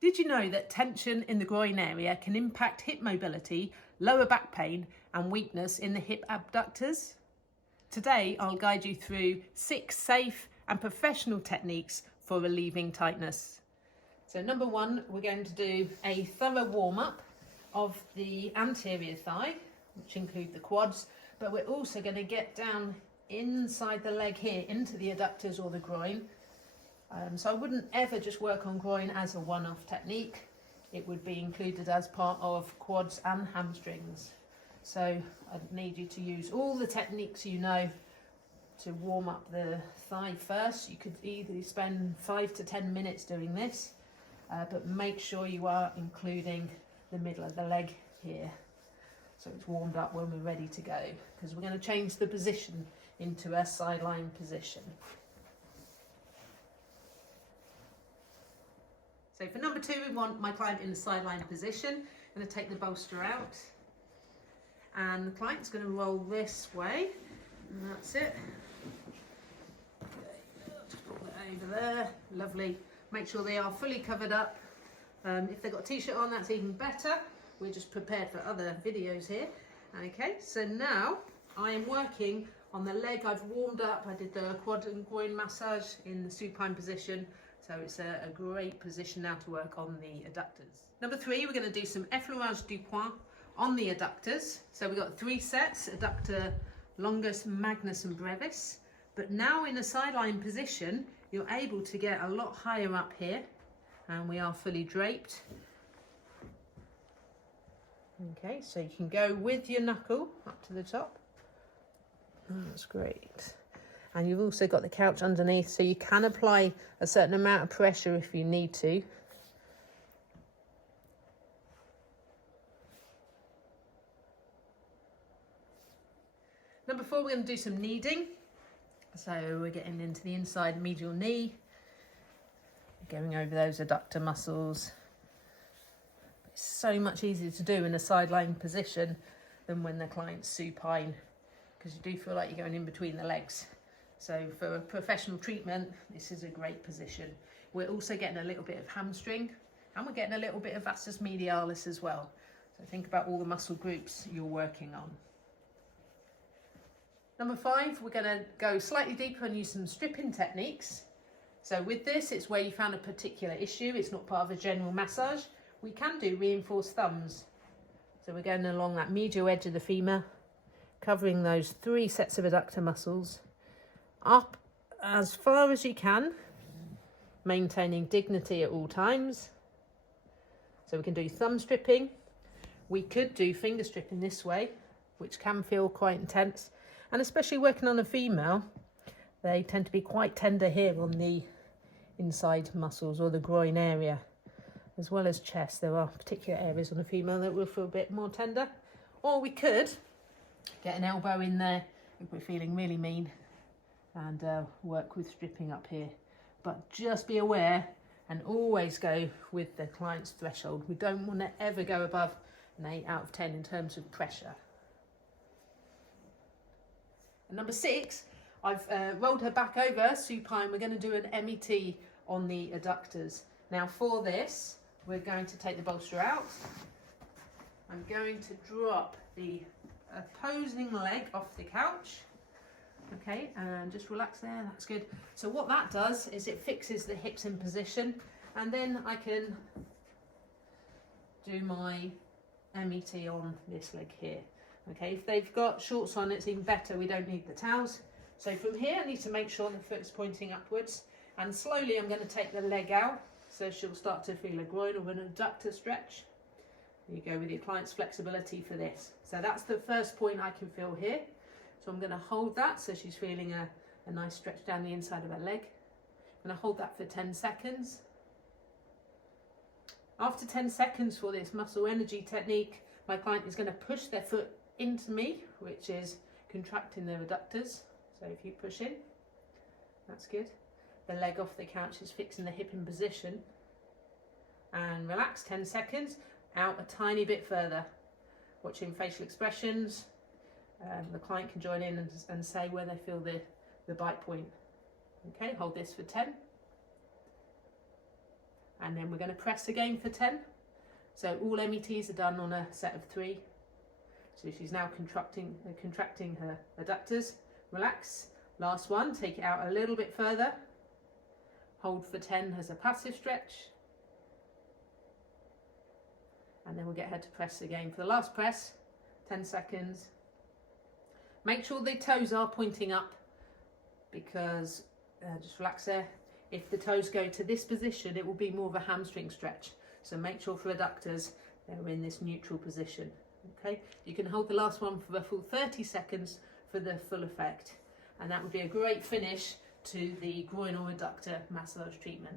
Did you know that tension in the groin area can impact hip mobility, lower back pain and weakness in the hip abductors? Today I'll guide you through 6 safe and professional techniques for relieving tightness. So number 1, we're going to do a thorough warm-up of the anterior thigh, which include the quads, but we're also going to get down inside the leg here into the adductors or the groin. So I wouldn't ever just work on groin as a one-off technique. It would be included as part of quads and hamstrings. So I'd need you to use all the techniques you know to warm up the thigh first. You could either spend 5 to 10 minutes doing this, but make sure you are including the middle of the leg here, so it's warmed up when we're ready to go, because we're going to change the position into a sideline position. So for number 2, we want my client in the sideline position. I'm going to take the bolster out, and the client's going to roll this way, and that's it. Just put that over there, lovely. Make sure they are fully covered up. If they've got a t-shirt on, that's even better. We're just prepared for other videos here. Okay, so now I am working on the leg. I've warmed up. I did the quad and groin massage in the supine position. So it's a great position now to work on the adductors. Number 3, we're going to do some Effleurage du Poing on the adductors. So we've got 3 sets, adductor, longus, magnus and brevis. But now in a sideline position, you're able to get a lot higher up here, and we are fully draped. Okay, so you can go with your knuckle up to the top. Oh, that's great. And you've also got the couch underneath, so you can apply a certain amount of pressure if you need to. Number 4, we're going to do some kneading. So we're getting into the inside medial knee, going over those adductor muscles. It's so much easier to do in a sideline position than when the client's supine, because you do feel like you're going in between the legs. So for a professional treatment, this is a great position. We're also getting a little bit of hamstring, and we're getting a little bit of vastus medialis as well. So think about all the muscle groups you're working on. Number 5, we're going to go slightly deeper and use some stripping techniques. So with this, it's where you found a particular issue. It's not part of a general massage. We can do reinforced thumbs. So we're going along that medial edge of the femur, covering those 3 sets of adductor muscles, up as far as you can, maintaining dignity at all times. So we can do thumb stripping. We could do finger stripping this way, which can feel quite intense. And especially working on a female, they tend to be quite tender here on the inside muscles or the groin area, as well as chest. There are particular areas on a female that will feel a bit more tender. Or we could get an elbow in there if we're feeling really mean, and work with stripping up here. But just be aware and always go with the client's threshold. We don't want to ever go above an 8 out of 10 in terms of pressure. And number 6, I've rolled her back over supine. We're going to do an MET on the adductors. Now for this, we're going to take the bolster out. I'm going to drop the opposing leg off the couch. Okay, and just relax there, that's good. So what that does is it fixes the hips in position, and then I can do my MET on this leg here. Okay, if they've got shorts on, it's even better. We don't need the towels. So from here, I need to make sure the foot's pointing upwards, and slowly I'm going to take the leg out, so she'll start to feel a groin or an adductor stretch. You go with your client's flexibility for this. So that's the first point I can feel here. So I'm going to hold that, so she's feeling a nice stretch down the inside of her leg. I'm going to hold that for 10 seconds. After 10 seconds for this muscle energy technique, my client is going to push their foot into me, which is contracting their adductors. So if you push in, that's good. The leg off the couch is fixing the hip in position. And relax, 10 seconds, out a tiny bit further. Watching facial expressions. The client can join in and say where they feel the bite point. Okay, hold this for 10. And then we're going to press again for 10. So all METs are done on a set of 3. So she's now contracting her adductors. Relax. Last one, take it out a little bit further. Hold for 10 as a passive stretch. And then we'll get her to press again for the last press. 10 seconds. Make sure the toes are pointing up, because just relax there. If the toes go to this position, it will be more of a hamstring stretch. So make sure for adductors, they're in this neutral position. Okay, you can hold the last one for the full 30 seconds for the full effect. And that would be a great finish to the groin or adductor massage treatment.